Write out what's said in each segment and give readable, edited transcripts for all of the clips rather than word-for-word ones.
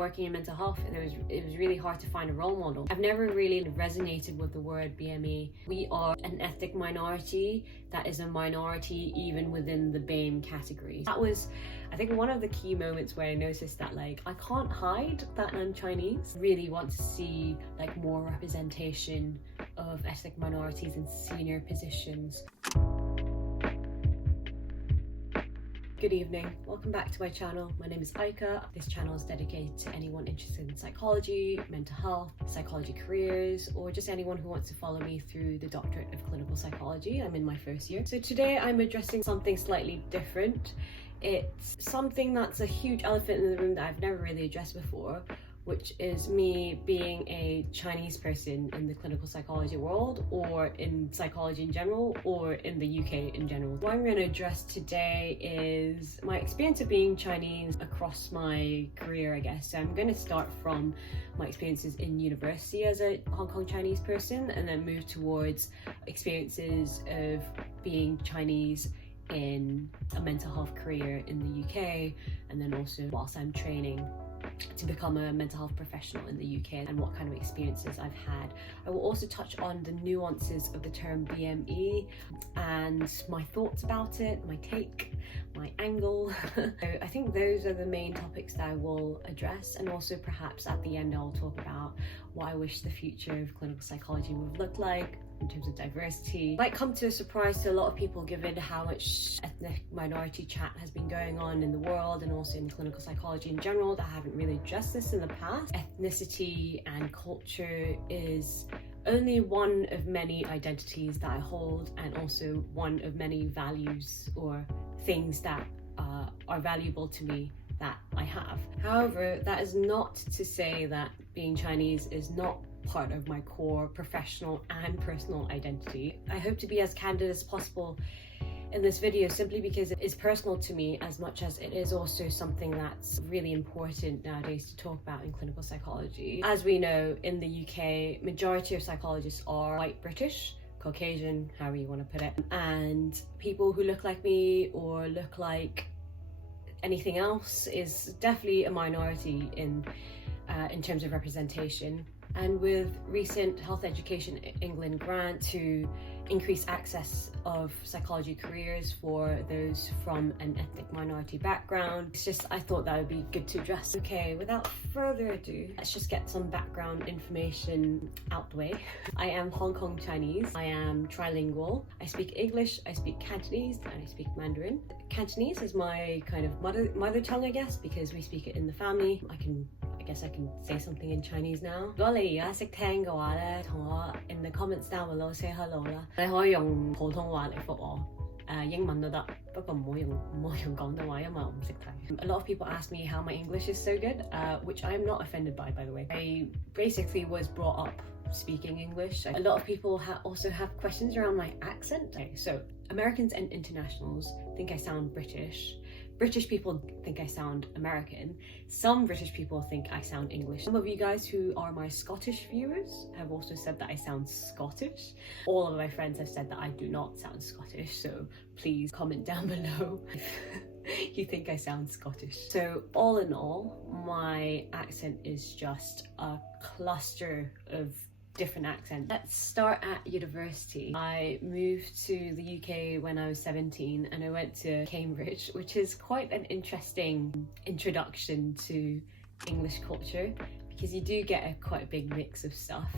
working in mental health, it was really hard to find a role model. I've never really resonated with the word BME. We are an ethnic minority that is a minority even within the BAME category. That was, I think, one of the key moments where I noticed that like I can't hide that I'm Chinese. Really want to see like more representation of ethnic minorities in senior positions. Good evening, welcome back to my channel. My name is Aika. This channel is dedicated to anyone interested in psychology, mental health, psychology careers, or just anyone who wants to follow me through the doctorate of clinical psychology. I'm in my first year. So today I'm addressing something slightly different. It's something that's a huge elephant in the room that I've never really addressed before, which is me being a Chinese person in the clinical psychology world, or in psychology in general, or in the UK in general. What I'm going to address today is my experience of being Chinese across my career, I guess. So I'm going to start from my experiences in university as a Hong Kong Chinese person, and then move towards experiences of being Chinese in a mental health career in the UK, and then also whilst I'm training to become a mental health professional in the UK and what kind of experiences I've had. I will also touch on the nuances of the term BME and my thoughts about it, my take, my angle. So I think those are the main topics that I will address, and also perhaps at the end I'll talk about what I wish the future of clinical psychology would look like in terms of diversity. It might come to a surprise to a lot of people given how much ethnic minority chat has been going on in the world and also in clinical psychology in general, that I haven't really addressed this in the past. Ethnicity and culture is only one of many identities that I hold, and also one of many values or things that are valuable to me that I have. However, that is not to say that being Chinese is not part of my core professional and personal identity. I hope to be as candid as possible in this video, simply because it is personal to me as much as it is also something that's really important nowadays to talk about in clinical psychology. As we know, in the UK, majority of psychologists are white British, Caucasian, however you want to put it, and people who look like me or look like anything else is definitely a minority in terms of representation. And with recent Health Education England grant to increase access of psychology careers for those from an ethnic minority background, I thought that would be good to address. Okay, without further ado, let's just get some background information out the way. I am Hong Kong Chinese. I am trilingual. I speak English, I speak Cantonese, and I speak Mandarin. Cantonese is my kind of mother tongue, I guess, because we speak it in the family. I guess I can say something in Chinese now. 如果你而家識聽嘅話咧，同我 in the comments down below say hello 啦。你可以用普通話嚟覆我，英文都得，不過唔好用廣東話，因為我唔識睇。A lot of people ask me how my English is so good, which I am not offended by the way. I basically was brought up speaking English. A lot of people also have questions around my accent. Okay, so Americans and internationals think I sound British. British people think I sound American. Some British people think I sound English. Some of you guys who are my Scottish viewers have also said that I sound Scottish. All of my friends have said that I do not sound Scottish, so please comment down below if you think I sound Scottish. So all in all, my accent is just a cluster of different accents. Let's start at university. I moved to the UK when I was 17 and I went to Cambridge, which is quite an interesting introduction to English culture because you do get quite a big mix of stuff.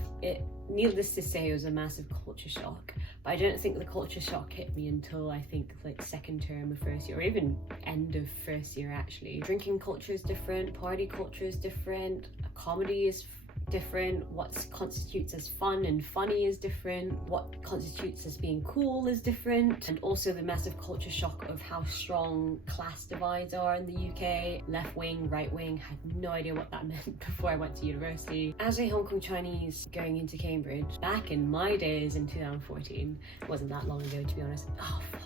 Needless to say, it was a massive culture shock, but I don't think the culture shock hit me until I think like second term of first year, or even end of first year actually. Drinking culture is different, party culture is different, comedy is different, what constitutes as fun and funny is different, what constitutes as being cool is different, and also the massive culture shock of how strong class divides are in the UK. Left wing, right wing, had no idea what that meant before I went to university. As a Hong Kong Chinese going into Cambridge, back in my days in 2014, it wasn't that long ago to be honest. Oh fuck.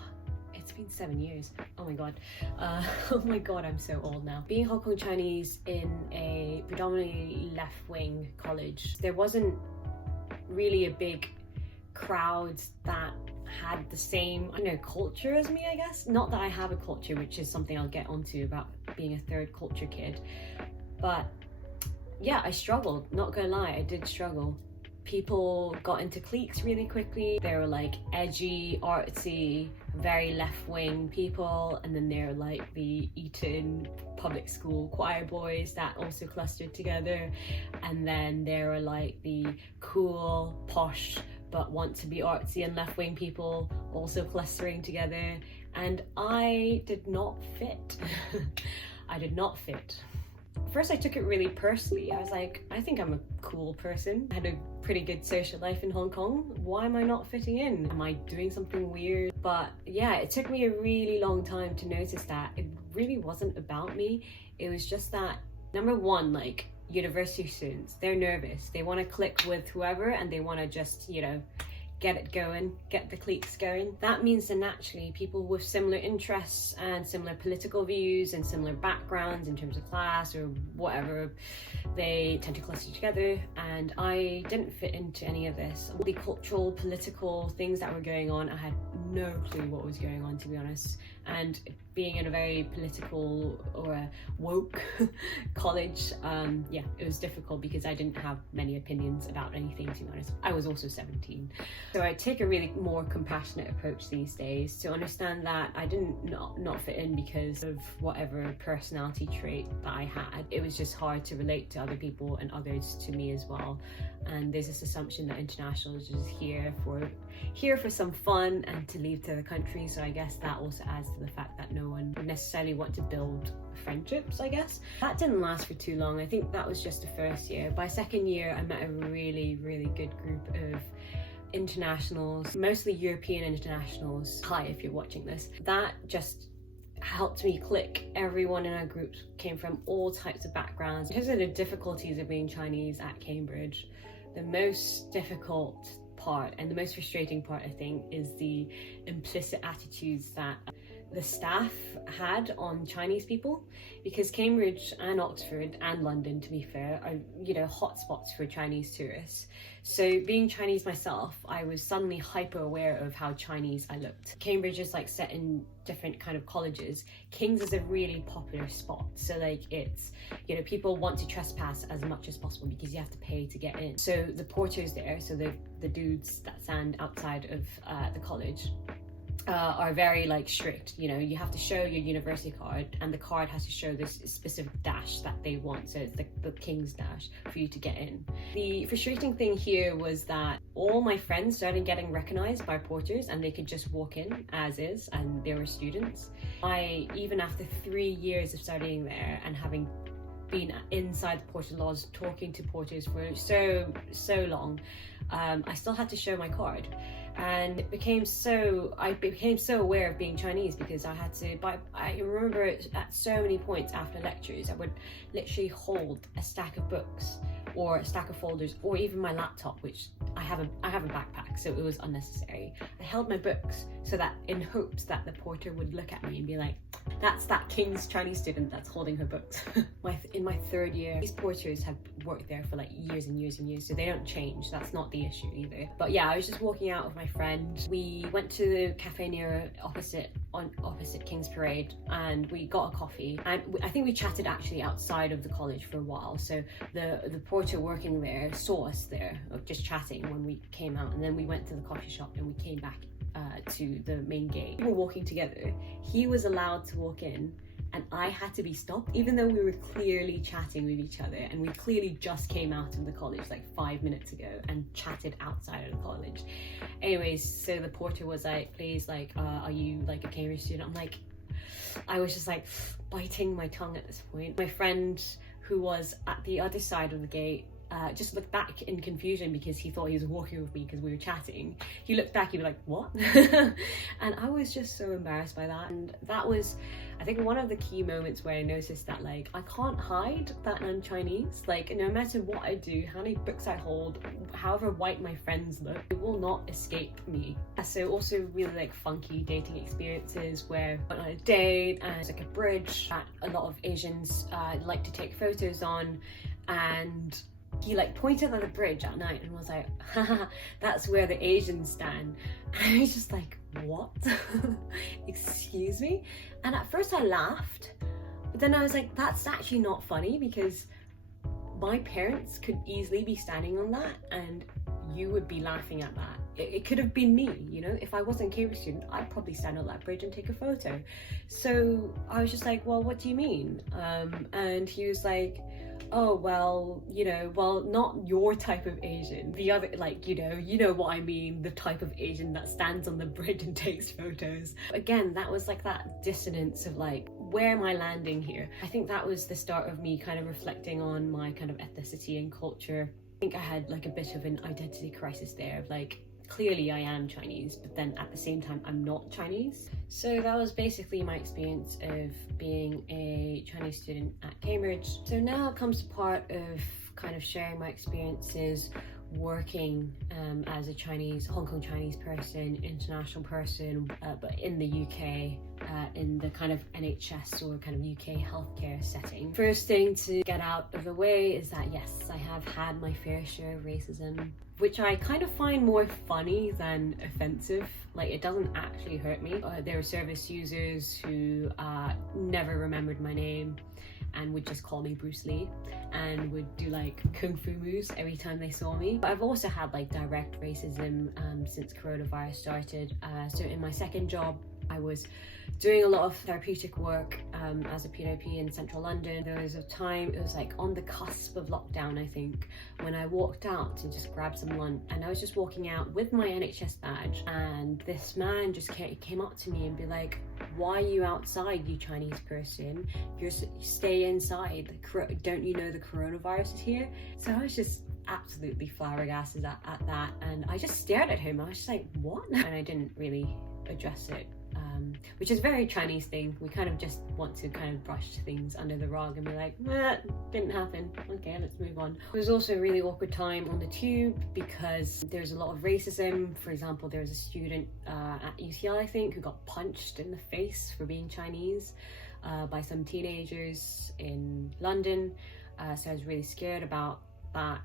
It's been 7 years. Oh my god. Oh my god, I'm so old now. Being Hong Kong Chinese in a predominantly left-wing college, there wasn't really a big crowd that had the same, I don't know, culture as me, I guess. Not that I have a culture, which is something I'll get onto about being a third culture kid, but yeah, I struggled, not gonna lie, I did struggle. People got into cliques really quickly. They were like edgy, artsy, very left-wing people, and then there were like the Eton public school choir boys that also clustered together, and then there were like the cool, posh, but want to be artsy and left-wing people also clustering together, and I did not fit. I did not fit. First I took it really personally. I was like, I think I'm a cool person. I had a pretty good social life in Hong Kong. Why am I not fitting in? Am I doing something weird? But yeah, it took me a really long time to notice that it really wasn't about me. It was just that, number one, like university students, they're nervous. They want to click with whoever and they want to just, you know, get it going, get the cliques going. That means that naturally people with similar interests and similar political views and similar backgrounds in terms of class or whatever, they tend to cluster together, and I didn't fit into any of this. All the cultural, political things that were going on, I had no clue what was going on, to be honest. And being in a very political or a woke college, yeah, it was difficult because I didn't have many opinions about anything, to be honest. I was also 17. So I take a really more compassionate approach these days to understand that I didn't not fit in because of whatever personality trait that I had. It was just hard to relate to other people and others to me as well. And there's this assumption that internationals are just here for some fun and to leave to the country. So I guess that also adds to the fact that no one would necessarily want to build friendships, I guess. That didn't last for too long. I think that was just the first year. By second year, I met a really, really good group of internationals, mostly European internationals. Hi, if you're watching this. That just helped me click. Everyone in our group came from all types of backgrounds. Because of the difficulties of being Chinese at Cambridge, the most difficult part and the most frustrating part, I think, is the implicit attitudes that the staff had on Chinese people, because Cambridge and Oxford and London, to be fair, are, you know, hotspots for Chinese tourists. So being Chinese myself, I was suddenly hyper aware of how Chinese I looked. Cambridge is like set in different kind of colleges. King's is a really popular spot. So like it's, you know, people want to trespass as much as possible because you have to pay to get in. So the porters there, so the dudes that stand outside of the college, are very like strict. You know, you have to show your university card, and the card has to show this specific dash that they want. So it's the King's dash for you to get in. The frustrating thing here was that all my friends started getting recognized by porters, and they could just walk in as is, and they were students. Even after 3 years of studying there and having been inside the porter lodge talking to porters for so long, I still had to show my card. And I became so aware of being Chinese because I had to, I remember at so many points after lectures, I would literally hold a stack of books or a stack of folders, or even my laptop, which I have a backpack, so it was unnecessary. I held my books so that, in hopes that the porter would look at me and be like, that's that King's Chinese student that's holding her books. In my third year, these porters have worked there for like years and years and years, so they don't change. That's not the issue either. But yeah, I was just walking out with my friend. We went to the cafe near opposite King's Parade, and we got a coffee, and I think we chatted actually outside of the college for a while. So the porter working there saw us there just chatting when we came out, and then we went to the coffee shop and we came back to the main gate. We were walking together. He was allowed to walk in and I had to be stopped, even though we were clearly chatting with each other, and we clearly just came out of the college like 5 minutes ago and chatted outside of the college. Anyways, so the porter was like, please, like, are you like a Cambridge student? I'm like, I was just like biting my tongue at this point. My friend, who was at the other side of the gate, just looked back in confusion because he thought he was walking with me because we were chatting. He looked back, he was like, what? And I was just so embarrassed by that. And that was, I think, one of the key moments where I noticed that, like, I can't hide that I'm Chinese. Like, no matter what I do, how many books I hold, however white my friends look, it will not escape me. So also really like funky dating experiences where I went on a date and it's like a bridge that a lot of Asians like to take photos on, and he like pointed at the bridge at night and was like, haha, that's where the Asians stand. And I was just like, what? Excuse me? And at first I laughed, but then I was like, that's actually not funny, because my parents could easily be standing on that and you would be laughing at that. It could have been me, you know. If I wasn't a Cambridge student, I'd probably stand on that bridge and take a photo. So I was just like, well, what do you mean? And he was like, oh, well, you know, well, not your type of Asian, the other, like, you know what I mean, the type of Asian that stands on the bridge and takes photos. Again, that was like that dissonance of like, where am I landing here? I think that was the start of me kind of reflecting on my kind of ethnicity and culture. I think I had like a bit of an identity crisis there of like, clearly I am Chinese, but then at the same time I'm not Chinese. So that was basically my experience of being a Chinese student at Cambridge. So now comes the part of kind of sharing my experiences working as a Hong Kong Chinese person, international person, but in the UK, in the kind of NHS or kind of UK healthcare setting. First thing to get out of the way is that yes, I have had my fair share of racism, which I kind of find more funny than offensive. Like, it doesn't actually hurt me. There were service users who never remembered my name and would just call me Bruce Lee and would do like kung fu moves every time they saw me. But I've also had like direct racism since coronavirus started. So in my second job, I was doing a lot of therapeutic work as a PWP in central London. There was a time, it was like on the cusp of lockdown, I think, when I walked out to just grab some lunch, and I was just walking out with my NHS badge, and this man just came up to me and be like, why are you outside, you Chinese person? Stay inside. Don't you know the coronavirus is here? So I was just absolutely flabbergasted at that, and I just stared at him. I was just like, what? And I didn't really address it, which is a very Chinese thing. We kind of just want to kind of brush things under the rug and be like, didn't happen, okay, let's move on. It was also a really awkward time on the tube because there's a lot of racism. For example, there was a student at UCL, I think, who got punched in the face for being Chinese by some teenagers in London. So I was really scared about that.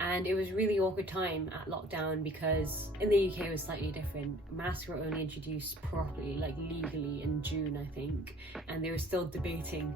And it was a really awkward time at lockdown because in the UK it was slightly different. Masks were only introduced properly, like legally, in June, I think, and they were still debating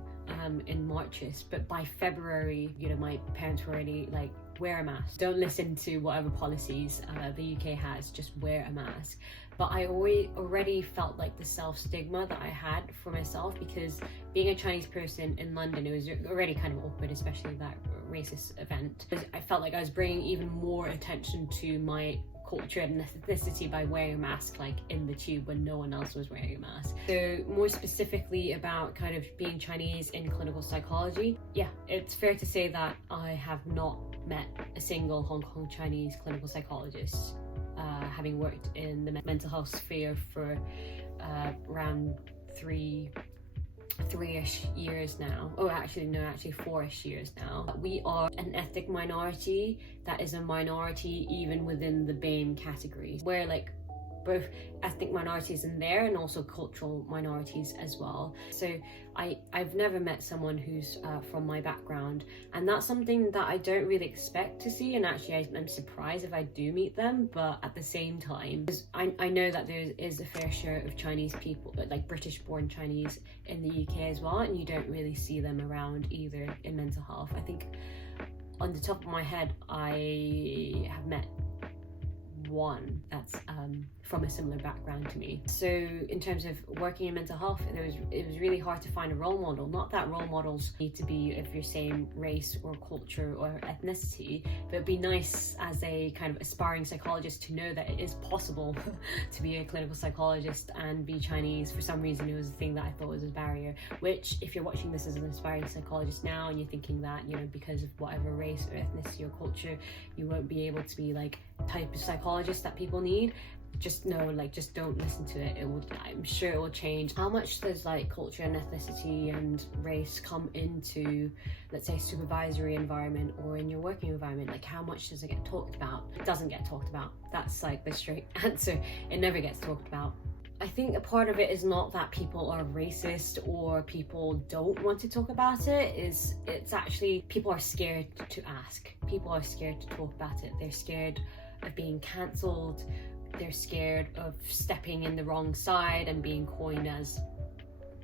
in Marches. But by February, you know, my parents were already like, wear a mask. Don't listen to whatever policies the UK has, just wear a mask. But I already felt like the self-stigma that I had for myself, because being a Chinese person in London, it was already kind of awkward, especially that racist event. I felt like I was bringing even more attention to my culture and ethnicity by wearing a mask, like in the tube when no one else was wearing a mask. So more specifically about kind of being Chinese in clinical psychology, yeah, it's fair to say that I have not met a single Hong Kong Chinese clinical psychologist, having worked in the mental health sphere for around three-ish years now. Oh, actually 4-ish years now. We are an ethnic minority that is a minority even within the BAME category, where like both ethnic minorities in there and also cultural minorities as well. So I've never met someone who's from my background, and that's something that I don't really expect to see, and actually I'm surprised if I do meet them. But at the same time, I know that there is a fair share of Chinese people, like British born Chinese in the UK as well, and you don't really see them around either in mental health. I think on the top of my head I have met one that's from a similar background to me. So in terms of working in mental health, it was really hard to find a role model. Not that role models need to be of your same race or culture or ethnicity, but it'd be nice as a kind of aspiring psychologist to know that it is possible to be a clinical psychologist and be Chinese. For some reason, it was a thing that I thought was a barrier, which if you're watching this as an aspiring psychologist now and you're thinking that, you know, because of whatever race or ethnicity or culture, you won't be able to be like type of psychologist that people need, just know, like, just don't listen to it. I'm sure it will change. How much does like culture and ethnicity and race come into, let's say, supervisory environment or in your working environment? Like, how much does it get talked about? It doesn't get talked about. That's like the straight answer. It never gets talked about. I think a part of it is not that people are racist or people don't want to talk about it. It's actually people are scared to ask. People are scared to talk about it. They're scared of being cancelled. They're scared of stepping in the wrong side and being coined as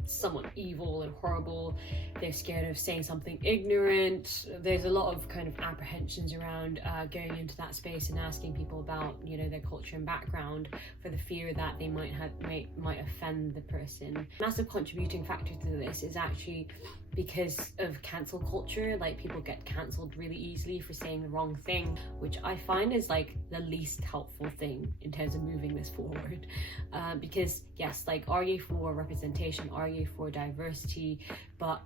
someone evil and horrible. They're scared of saying something ignorant. There's a lot of kind of apprehensions around going into that space and asking people about, you know, their culture and background, for the fear that they might offend the person. Massive contributing factor to this is actually because of cancel culture. Like, people get cancelled really easily for saying the wrong thing, which I find is like the least helpful thing in terms of moving this forward. Because yes, like, argue for representation, argue for diversity, but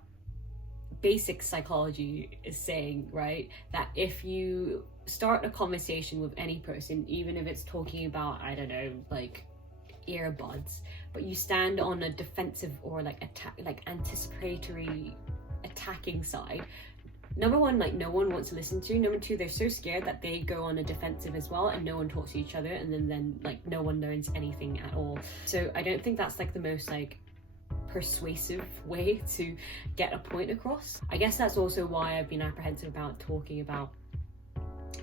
basic psychology is saying, right, that if you start a conversation with any person, even if it's talking about, I don't know, like earbuds, but you stand on a defensive or like anticipatory attacking side, number one, like, no one wants to listen to you. Number two, they're so scared that they go on a defensive as well, and no one talks to each other, and then like no one learns anything at all. So I don't think that's like the most like persuasive way to get a point across. I guess that's also why I've been apprehensive about talking about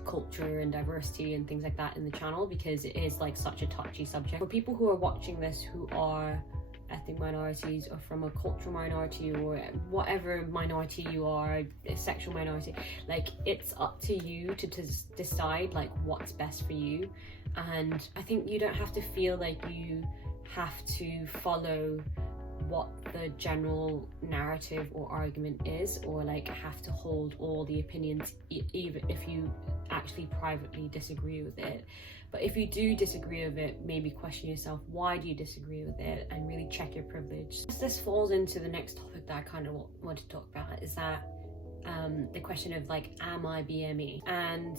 culture and diversity and things like that in the channel, because it is like such a touchy subject. For people who are watching this who are ethnic minorities or from a cultural minority or whatever minority you are, a sexual minority, like, it's up to you to decide like what's best for you. And I think you don't have to feel like you have to follow what the general narrative or argument is, or like have to hold all the opinions, even if you actually privately disagree with it. But if you do disagree with it, maybe question yourself, why do you disagree with it, and really check your privilege. This falls into the next topic that I kind of want to talk about, is that the question of like, am I BME? And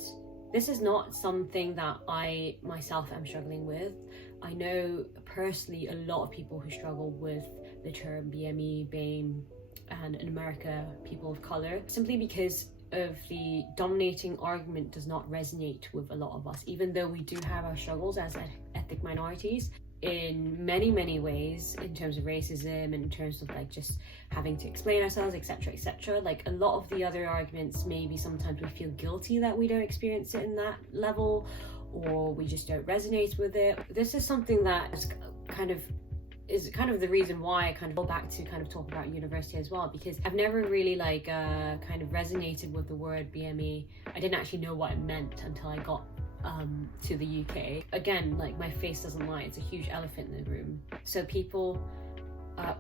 this is not something that I myself am struggling with. I know personally a lot of people who struggle with the term BME, BAME, and in America, people of color, simply because of the dominating argument does not resonate with a lot of us, even though we do have our struggles as ethnic minorities in many ways, in terms of racism and in terms of like just having to explain ourselves, etc. Like, a lot of the other arguments, maybe sometimes we feel guilty that we don't experience it in that level, or we just don't resonate with it. This is something that is kind of the reason why I kind of go back to kind of talk about university as well, because I've never really like kind of resonated with the word BME. I didn't actually know what it meant until I got to the UK. Again, like, my face doesn't lie, it's a huge elephant in the room. So people,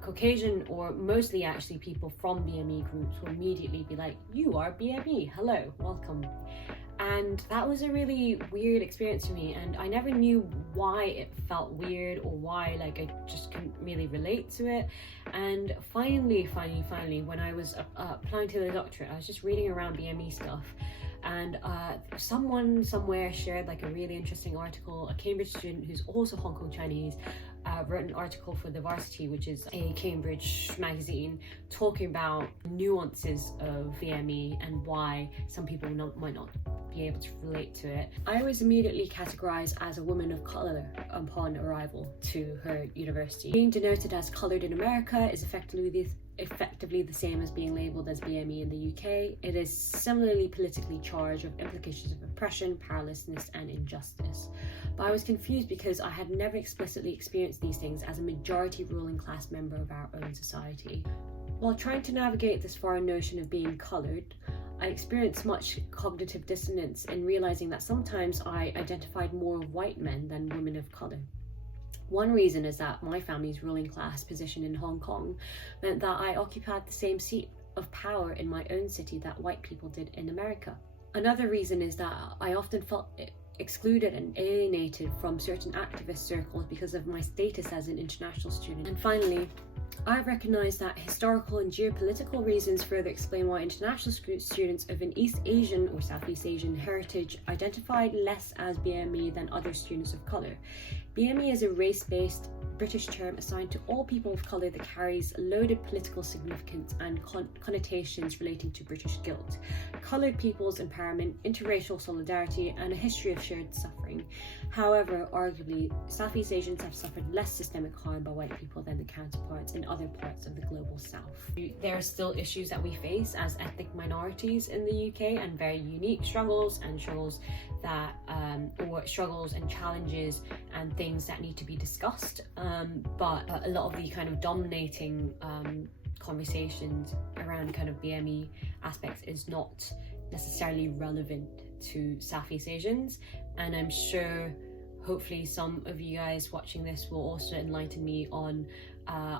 Caucasian, or mostly actually people from BME groups, will immediately be like, you are BME, hello, welcome. And that was a really weird experience for me, and I never knew why it felt weird, or why like I just couldn't really relate to it. And finally, when I was applying to the doctorate, I was just reading around BME stuff, and someone somewhere shared like a really interesting article. A Cambridge student who's also Hong Kong Chinese wrote an article for The Varsity, which is a Cambridge magazine, talking about nuances of BME and why some people might not be able to relate to it. I was immediately categorized as a woman of color upon arrival to her university. Being denoted as colored in America is effectively the same as being labelled as BME in the UK. It is similarly politically charged with implications of oppression, powerlessness, and injustice. But I was confused because I had never explicitly experienced these things as a majority ruling class member of our own society. While trying to navigate this foreign notion of being coloured, I experienced much cognitive dissonance in realising that sometimes I identified more with white men than women of colour. One reason is that my family's ruling class position in Hong Kong meant that I occupied the same seat of power in my own city that white people did in America. Another reason is that I often felt excluded and alienated from certain activist circles because of my status as an international student. And finally, I recognise that historical and geopolitical reasons further explain why international students of an East Asian or Southeast Asian heritage identified less as BME than other students of colour. BME is a race-based British term assigned to all people of colour that carries loaded political significance and connotations relating to British guilt, coloured people's empowerment, interracial solidarity, and a history of shared suffering. However, arguably, Southeast Asians have suffered less systemic harm by white people than their counterparts in other parts of the global south. There are still issues that we face as ethnic minorities in the UK, and very unique struggles and struggles and challenges and things that need to be discussed. but a lot of the kind of dominating conversations around kind of BME aspects is not necessarily relevant to Southeast Asians, and I'm sure hopefully some of you guys watching this will also enlighten me on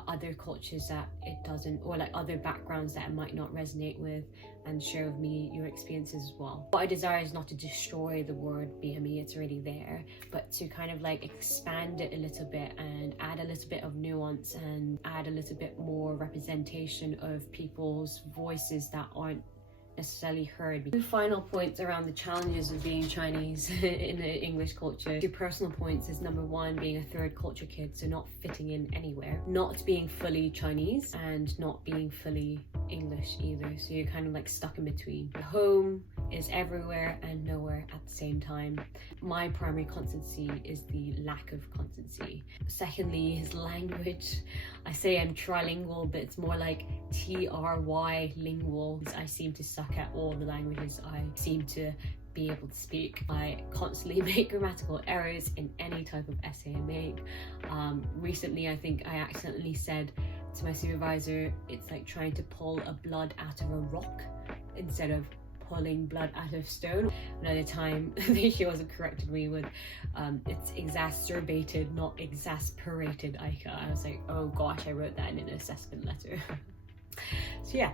other cultures that it doesn't, or like other backgrounds that it might not resonate with, and share with me your experiences as well. What I desire is not to destroy the word BME, it's already there, but to kind of like expand it a little bit and add a little bit of nuance and add a little bit more representation of people's voices that aren't necessarily heard. Two final points around the challenges of being Chinese in the English culture. Two personal points is number one, being a third culture kid, so not fitting in anywhere, not being fully Chinese and not being fully English either, so you're kind of like stuck in between. Home is everywhere and nowhere at the same time. My primary constancy is the lack of constancy. Secondly is language. I say I'm trilingual, but it's more like try-lingual. I seem to suck at all the languages I seem to be able to speak. I constantly make grammatical errors in any type of essay I make. Recently, I think I accidentally said to my supervisor, it's like trying to pull a blood out of a rock instead of pulling blood out of stone. Another time she wasn't corrected me with it's exacerbated, not exasperated, Aika. I was like, oh gosh, I wrote that in an assessment letter. So yeah,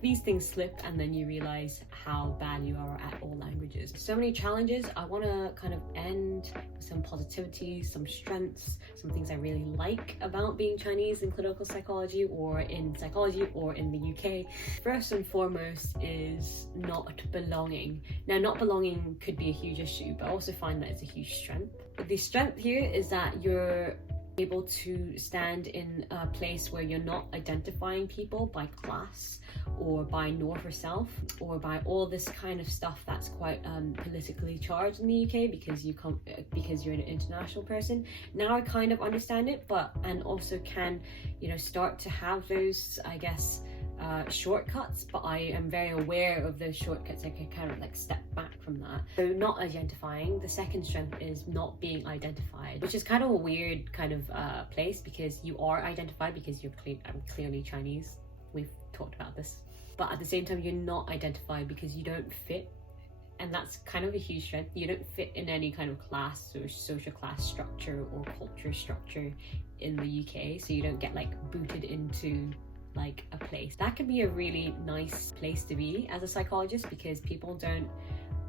these things slip, and then you realize how bad you are at all languages. So many challenges. I want to kind of end with some positivity, some strengths, some things I really like about being Chinese in clinical psychology or in psychology or in the UK. First and foremost is not belonging. Now, not belonging could be a huge issue, but I also find that it's a huge strength. The strength here is that you're able to stand in a place where you're not identifying people by class or by north or south or by all this kind of stuff that's quite politically charged in the UK because you're an international person. Now I kind of understand it, and also can, you know, start to have those, I guess, shortcuts, but I am very aware of those shortcuts. I can kind of like step back from that. So not identifying. The second strength is not being identified, which is kind of a weird kind of place, because you are identified because I'm clearly Chinese. We've talked about this, but at the same time you're not identified because you don't fit, and that's kind of a huge strength. You don't fit in any kind of class or social class structure or culture structure in the UK, so you don't get like booted into like a place. That can be a really nice place to be as a psychologist, because people don't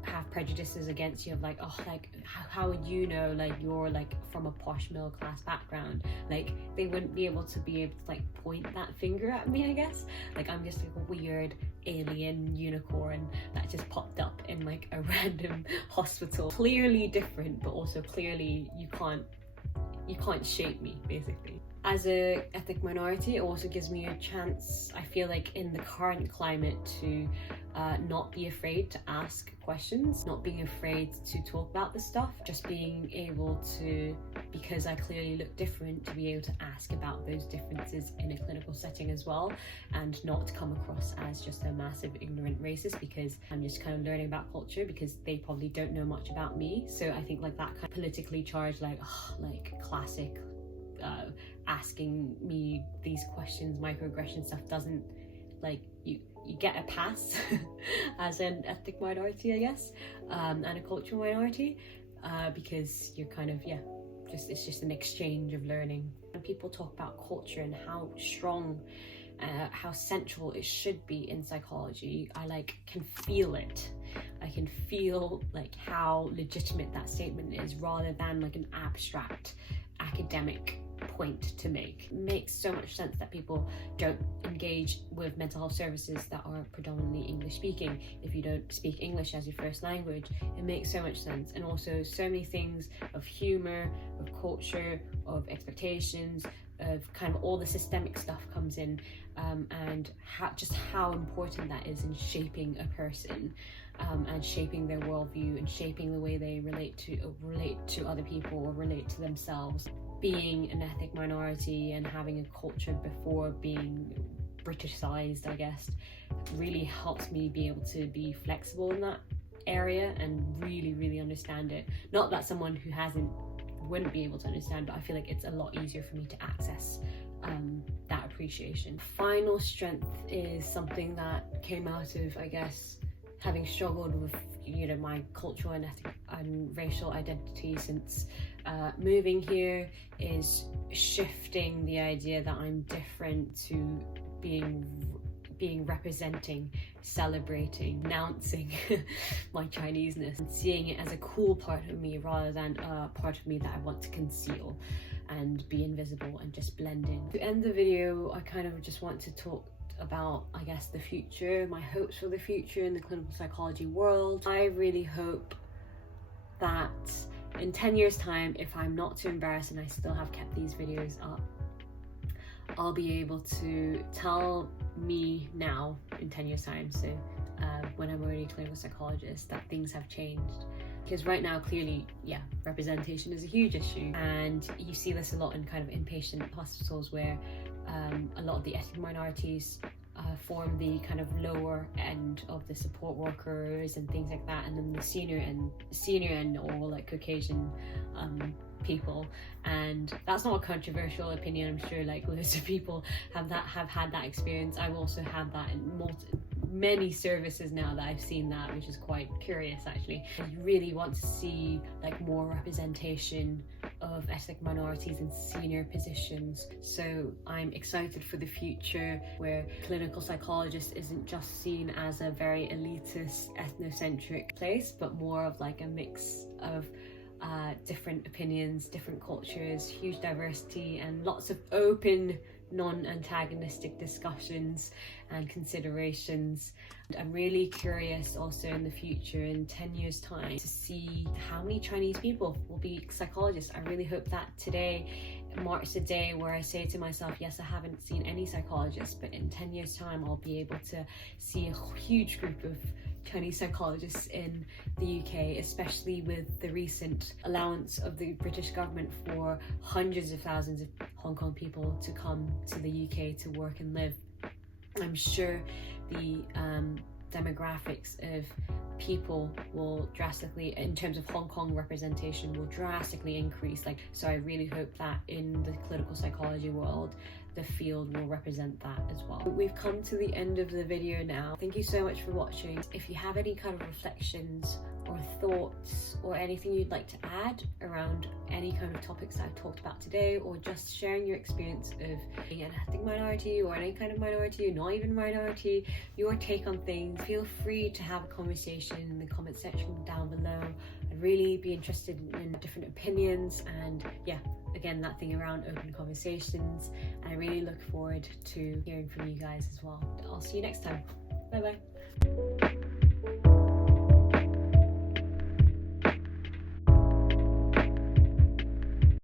have prejudices against you of like, oh, like how would you know, like you're like from a posh middle class background. Like they wouldn't be able to like point that finger at me, I guess. Like I'm just like a weird alien unicorn that just popped up in like a random hospital. Clearly different, but also clearly you can't shape me, basically. As a ethnic minority, it also gives me a chance, I feel like, in the current climate to not be afraid to ask questions, not being afraid to talk about this stuff, just being able to, because I clearly look different, to be able to ask about those differences in a clinical setting as well, and not come across as just a massive ignorant racist because I'm just kind of learning about culture because they probably don't know much about me. So I think like that kind of politically charged, like classic asking me these questions, microaggression stuff doesn't, like, you get a pass as an ethnic minority, I guess, and a cultural minority, because you're kind of, it's just an exchange of learning. When people talk about culture and how strong, how central it should be in psychology, I can feel it. I can feel like how legitimate that statement is, rather than like an abstract academic point to make. It makes so much sense that people don't engage with mental health services that are predominantly English speaking if you don't speak English as your first language. It makes so much sense. And also so many things of humor, of culture, of expectations, of kind of all the systemic stuff comes in, and how important that is in shaping a person, and shaping their worldview and shaping the way they relate to other people or relate to themselves. Being an ethnic minority and having a culture before being Britishized, I guess, really helps me be able to be flexible in that area and really, really understand it. Not that someone who hasn't wouldn't be able to understand, but I feel like it's a lot easier for me to access that appreciation. Final strength is something that came out of, I guess, having struggled with, you know, my cultural and ethnic and racial identity since moving here, is shifting the idea that I'm different to being representing, celebrating, announcing my Chineseness, and seeing it as a cool part of me rather than a part of me that I want to conceal and be invisible and just blend in. To end the video, I kind of just want to talk about, I guess, the future, my hopes for the future in the clinical psychology world. I really hope that in 10 years time, if I'm not too embarrassed and I still have kept these videos up, I'll be able to tell me now in 10 years time, so when I'm already a clinical psychologist, that things have changed. Because right now, clearly, yeah, representation is a huge issue, and you see this a lot in kind of inpatient hospitals where a lot of the ethnic minorities form the kind of lower end of the support workers and things like that, and then the senior end all like Caucasian people. And that's not a controversial opinion. I'm sure like loads of people have had that experience. I've also had that in many services now that I've seen that, which is quite curious actually. You really want to see like more representation of ethnic minorities in senior positions. So I'm excited for the future where clinical psychologist isn't just seen as a very elitist, ethnocentric place, but more of like a mix of different opinions, different cultures, huge diversity, and lots of open, non-antagonistic discussions and considerations. And I'm really curious also in the future, in 10 years time, to see how many Chinese people will be psychologists. I really hope that today marks a day where I say to myself, yes, I haven't seen any psychologists, but in 10 years time I'll be able to see a huge group of Chinese psychologists in the UK, especially with the recent allowance of the British government for hundreds of thousands of Hong Kong people to come to the UK to work and live. I'm sure the demographics of people will drastically, in terms of Hong Kong representation, will drastically increase. So I really hope that in the clinical psychology world, the field will represent that as well. We've come to the end of the video now. Thank you so much for watching. If you have any kind of reflections or thoughts or anything you'd like to add around any kind of topics that I've talked about today, or just sharing your experience of being an ethnic minority or any kind of minority, or not even minority, your take on things, feel free to have a conversation in the comment section down below. I'd really be interested in different opinions, and yeah, again, that thing around open conversations. And I really look forward to hearing from you guys as well. I'll see you next time. Bye bye.